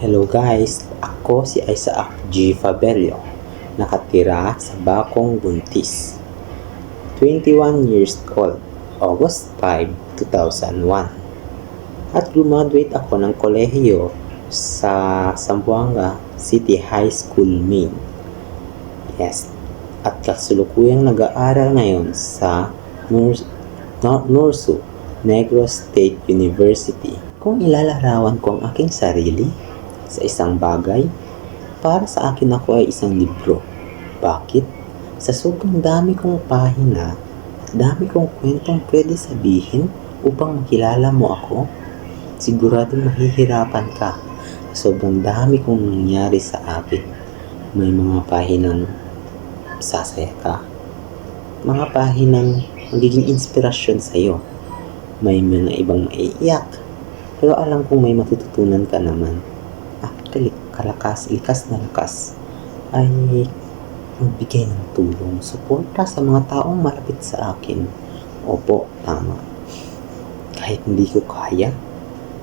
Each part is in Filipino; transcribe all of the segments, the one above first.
Hello guys, ako si Isaac G. Fabelio, nakatira sa Bakong Buntis, 21 years old, August 5, 2001. At graduate ako ng kolehiyo sa Zamboanga City High School, Maine. Yes, at kasulukuyang nag-aaral ngayon sa Norsu Negros State University. Kung ilalarawan ko ang aking sarili sa isang bagay, para sa akin ako ay isang libro. Bakit? Sa sobrang dami kong pahina at dami kong kwentong pwede sabihin upang makilala mo ako, siguradong mahihirapan ka. Sobrang dami kong nangyari sa akin. May mga pahinang sasaya ka, mga pahinang magiging inspirasyon sa iyo. May mga ibang maiiyak, pero alam kong may matututunan ka naman. Actually, likas na lakas ay magbigay ng tulong, suporta sa mga taong malapit sa akin. Opo, tama. Kahit hindi ko kaya,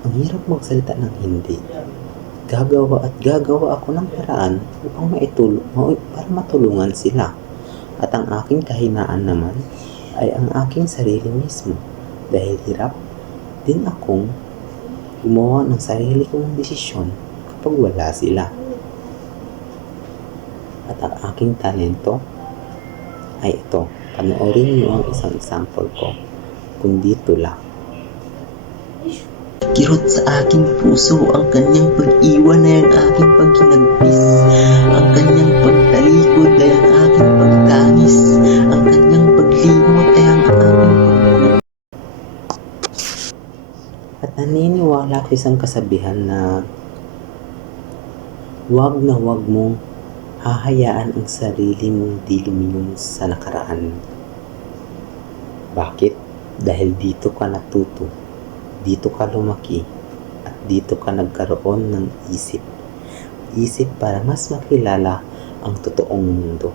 ang hirap magsalita ng hindi. Gagawa ako ng paraan upang para matulungan sila. At ang aking kahinaan naman ay ang aking sarili mismo. Dahil hirap din akong gumawa ng sarili kong desisyon kapag wala sila. At ang aking talento ay ito. Panoorin niyo ang isang example ko. Kung dito lang. Kirot sa aking puso ang kanyang pag-iwan ay ang aking paghinagpis. Ang kanyang pagtalikod ay ang aking pagtangis. Ang kanyang paglimot ay ang aking pagpunod. At naniniwala ko isang kasabihan na huwag mong hahayaan ang sarili mong di lumingon sa nakaraan. Bakit? Dahil dito ka natuto, dito ka lumaki, at dito ka nagkaroon ng isip para mas makilala ang totoong mundo.